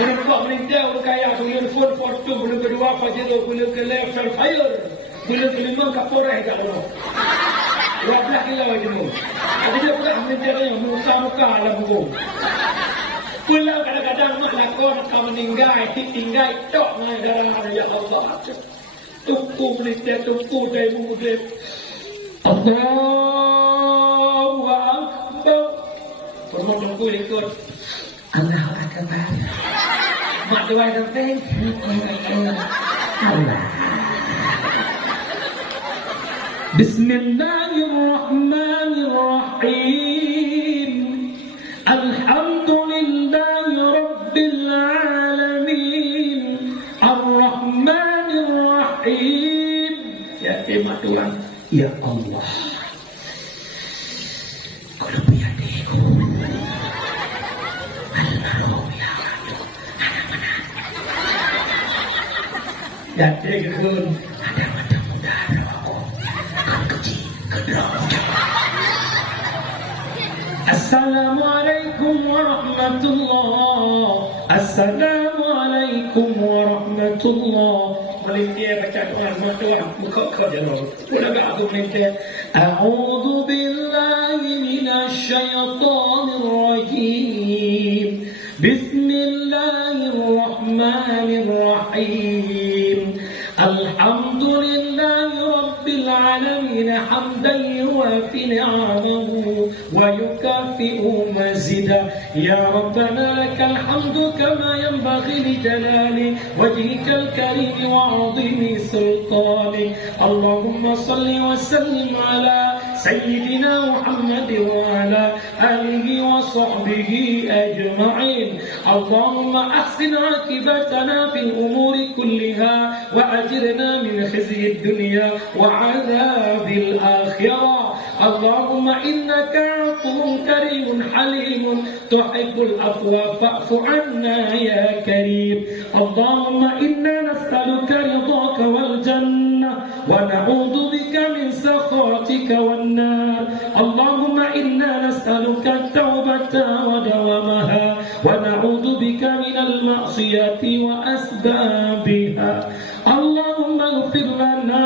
Belum buat meninjau kaya. Belum phone fortune. Belum kedua Pajero. Belum ke level fire. Belum kelima Kapolres kat lo. 12 kilo je mu. Ada dia pula menjadi muka dalam buku. Pula kadang-kadang mak lakon kau meninggal, tinggal tok ngai dalam ya Allah. Tunggu menit tunggu dari muda. Allahu Akbar. Perlu tunggu ikut. Allahu Akbar. Mak doa dan teng. Allah. Bismillahirrahmanirrahim. Alhamdulillahirabbil alamin. Ar-Rahmanir-Rahim. Ya tema Tuhan, ya Allah. Kau lebih adikku. Almarhum ya Allah. Mana-mana. Dan dekun ada macam udara. Assalamualaikum warahmatullahi. Assalamualaikum warahmatullahi. Melintir baca doa doa buka ke jalan. Sudah aku melintir. A'udzu billahi minasy الشيطان الرجيم بسم الله الرحمن الرحيم الحمد لله رب العالمين حمدا يوافي نعمه ويكافئ مزيدا يا ربنا لك الحمد كما ينبغي لجلال وجهك الكريم وعظيم سلطانك اللهم صل وسلم على سيدنا محمد وعلى آله وصحبه أجمعين اللهم أحسن عاقبتنا في الأمور كلها وأجرنا من خزي الدنيا وعذاب الآخرة اللهم إنك عفو كريم حليم تحب العفو فاعف عنا يا كريم اللهم إنا نسألك رضاك والجنة ونعوذ بك من سخطك والنار اللهم إنا نسألك التوبة ودوامها ونعوذ بك من المعصية وأسبابها اللهم اغفر لنا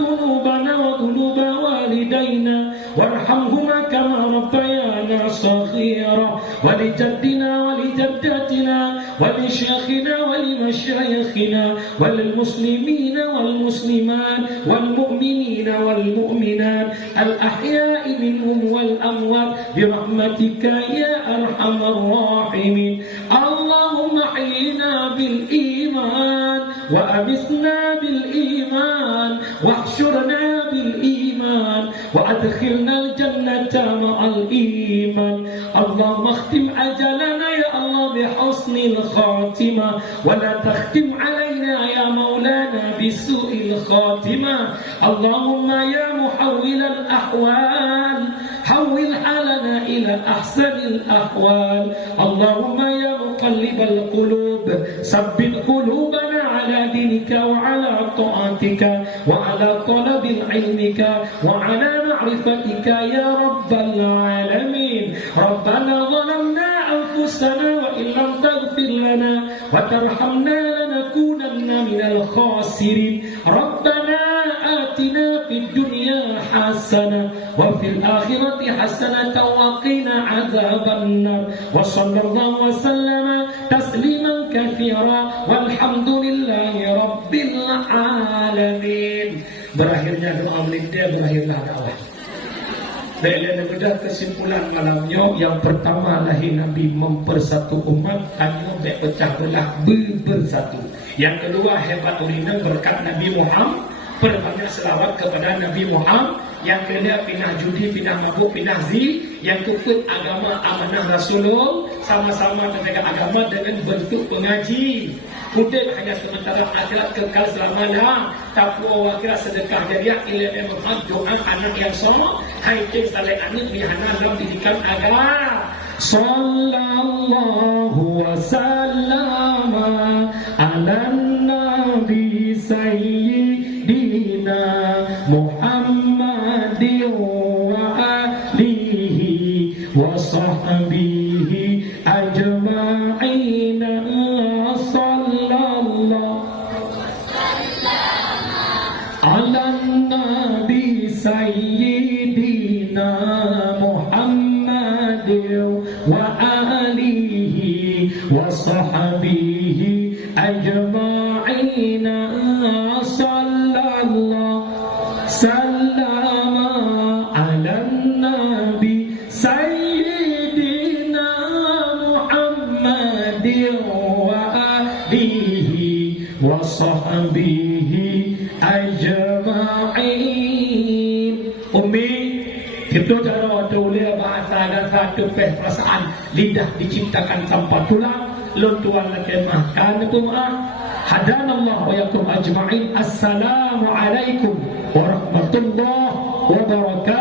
ذنوبنا وذنوب والدينا وارحمهما كما ربيانا صغيرا ولجدنا ولجداتنا ولشيخنا ولمشايخنا وللمسلمين والمسلمات والمؤمنين والمؤمنات الأحياء منهم والأموات برحمتك يا أرحم الراحمين اللهم احينا بالإيمان وأمسنا بالإيمان واحشرنا بالإيمان وأدخلنا الجنة مع الإيمان اللهم اختم أجلنا يا الله بحسن الخاتمة ولا تختم علينا يا مولانا بسوء الخاتمة اللهم يا محول الأحوال حول حالنا إلى أحسن الأحوال اللهم يا مقلب القلوب ثبت قلوبنا على دينك وعلى طاعتك وعلى طلب علمك وعلى معرفتك يا رب العالمين ربنا ظلمنا أنفسنا وإن لم تغفر لنا وترحمنا لنكونن من الخاسرين ربنا آتنا في الدنيا حسنة وفي الآخرة حسنة وقنا عذاب النار وصلى الله وسلم تسليما كثيرا والحمد لله رب العالمين. Berakhirnya doa melintir, berakhirlah dakwah. Dan pada kesimpulan malamnya yang pertama lahir Nabi mempersatu umat hanya pecah belah bersatu. Yang kedua hebat urina berkat Nabi Muhammad, perbanyak selawat kepada Nabi Muhammad. Yang ketiga pindah judi, pindah mabuk, pindah zi. Yang keempat agama amanah Rasulullah, sama-sama menjaga agama dengan bentuk mengaji. Mudah hanya sementara akhirat kekal selamanya. Takwa wakil sedekah jariah ilmu Muhammad doa anak yang sama. Hai cek saleh anak dihana dalam didikan agama. Sallallahu wasallama ala nabi sayyidina Muhammadin wa alihi wa sahbihi ajma'in. Sallallahu ala nabi sayyidina Muhammadin wa alihi wa sahbihi ajma'in. Sallallahu sallama ala nabi sayyidina Muhammadin wa alihi wa sahbihi ajma'in. Umi kita cara tulis bahasa dan satu perasaan lidah diciptakan tanpa tulang luntuan lagi makan itu hadanallah wa yakum ajma'in. Assalamualaikum warahmatullahi wabarakatuh.